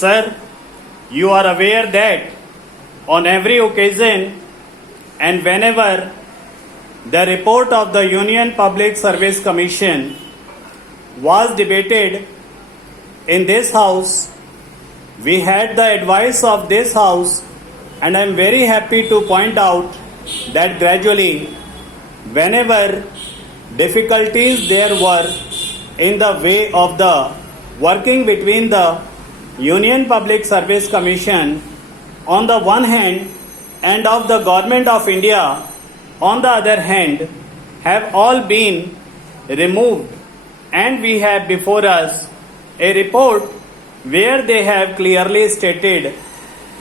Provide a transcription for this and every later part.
Sir, you are aware that on every occasion and whenever the report of the Union Public Service Commission was debated in this House, we had the advice of this House, and I am very happy to point out that gradually, whenever difficulties there were in the way of the working between the Union Public Service Commission on the one hand and of the Government of India on the other hand, have all been removed, and we have before us a report where they have clearly stated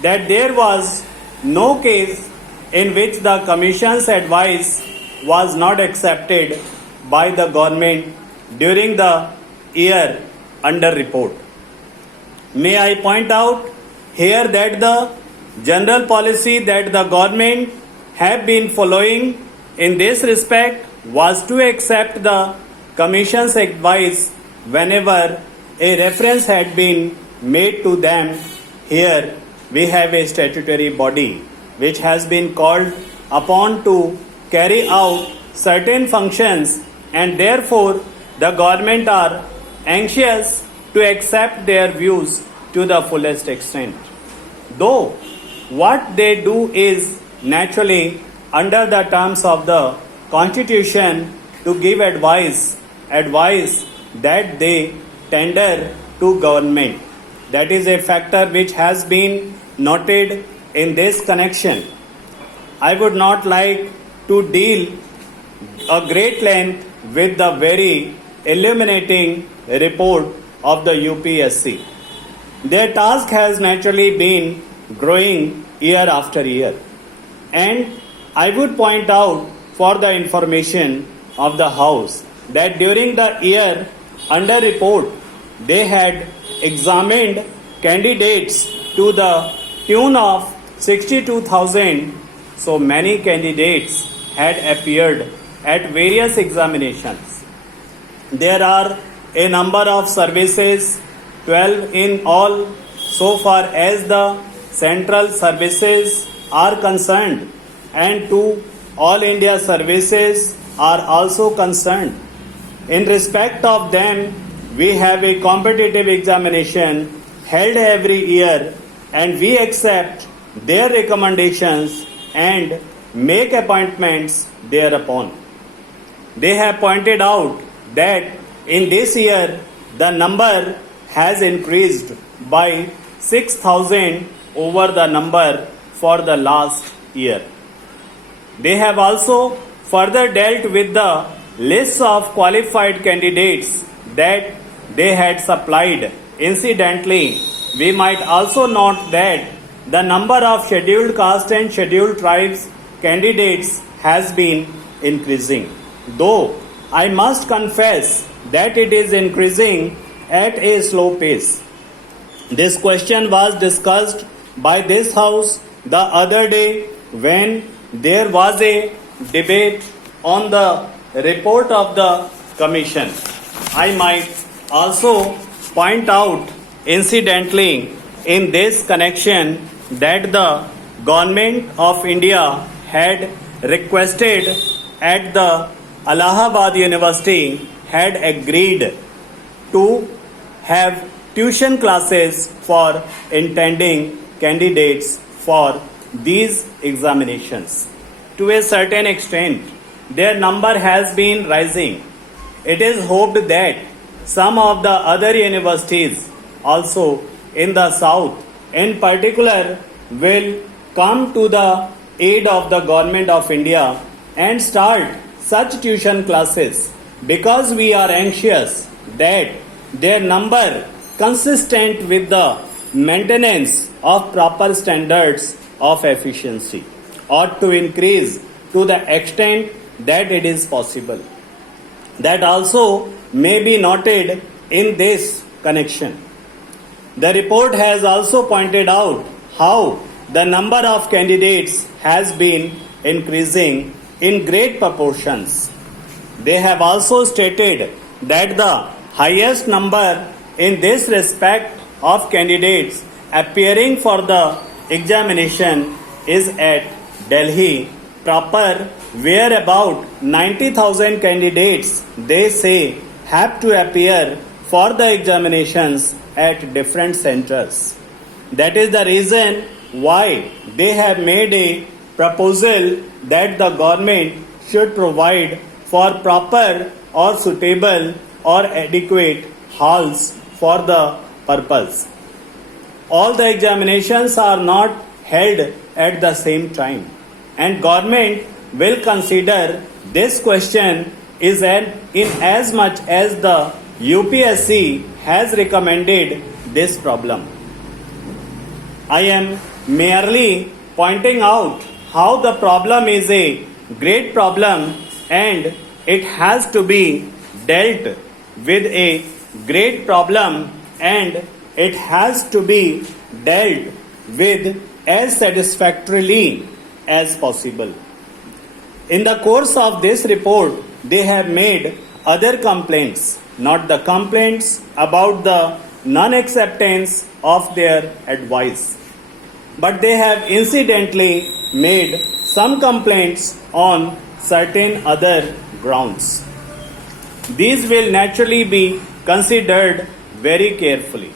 that there was no case in which the Commission's advice was not accepted by the government during the year under report. May I point out here that the general policy that the government have been following in this respect was to accept the Commission's advice whenever a reference had been made to them. Here we have a statutory body which has been called upon to carry out certain functions, and therefore the government are anxious to accept their views to the fullest extent. Though what they do is naturally under the terms of the Constitution to give advice that they tender to government. That is a factor which has been noted in this connection. I would not like to deal a great length with the very illuminating report of the UPSC. Their task has naturally been growing year after year, and I would point out for the information of the House that during the year under report they had examined candidates to the tune of 62,000. So many candidates had appeared at various examinations. There are a number of services, 12 in all, so far as the central services are concerned, and 2 all India services are also concerned. In respect of them, we have a competitive examination held every year, and we accept their recommendations and make appointments thereupon. They have pointed out that in this year the number has increased by 6,000 over the number for the last year. They have also further dealt with the lists of qualified candidates that they had supplied. Incidentally, we might also note that the number of scheduled caste and scheduled tribes candidates has been increasing, though I must confess that it is increasing at a slow pace. This question was discussed by this House the other day when there was a debate on the report of the Commission. I might also point out incidentally in this connection that the Government of India had requested at the Allahabad University had agreed to have tuition classes for intending candidates for these examinations. To a certain extent, their number has been rising. It is hoped that some of the other universities also in the south in particular will come to the aid of the Government of India and start such tuition classes, because we are anxious that their number, consistent with the maintenance of proper standards of efficiency, ought to increase to the extent that it is possible. That also may be noted in this connection. The report has also pointed out how the number of candidates has been increasing in great proportions. They have also stated that the highest number in this respect of candidates appearing for the examination is at Delhi proper, where about 90,000 candidates, they say, have to appear for the examinations at different centers. That is the reason why they have made a proposal that the government should provide for proper or suitable or adequate halls for the purpose. All the examinations are not held at the same time, and government will consider this question is in as much as the UPSC has recommended this problem. I am merely pointing out how the problem is a great problem and it has to be dealt with a great problem and it has to be dealt with as satisfactorily as possible. In the course of this report, they have made other complaints, not the complaints about the non-acceptance of their advice, but they have incidentally made some complaints on certain other grounds. These will naturally be considered very carefully.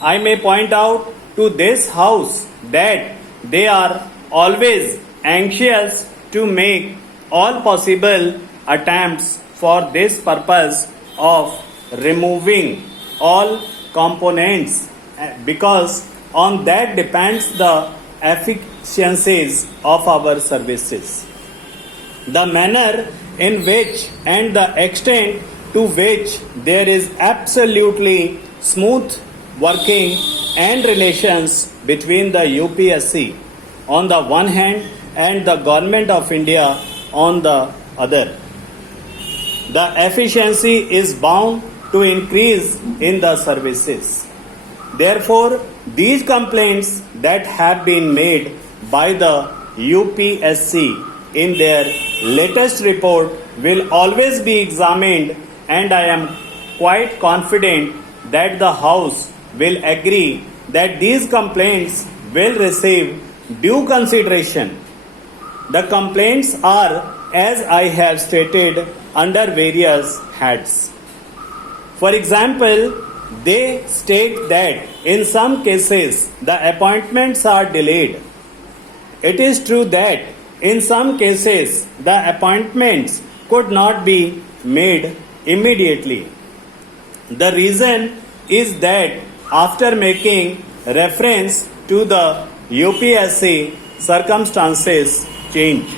I may point out to this House that they are always anxious to make all possible attempts for this purpose of removing all components, because on that depends the efficiencies of our services. The manner in which and the extent to which there is absolutely smooth working and relations between the UPSC on the one hand and the Government of India on the other. The efficiency is bound to increase in the services. Therefore, these complaints that have been made by the UPSC in their latest report will always be examined, and I am quite confident that the House will agree that these complaints will receive due consideration. The complaints are, as I have stated, under various heads. For example, they state that in some cases the appointments are delayed. It is true that in some cases the appointments could not be made immediately. The reason is that after making reference to the UPSC, circumstances change.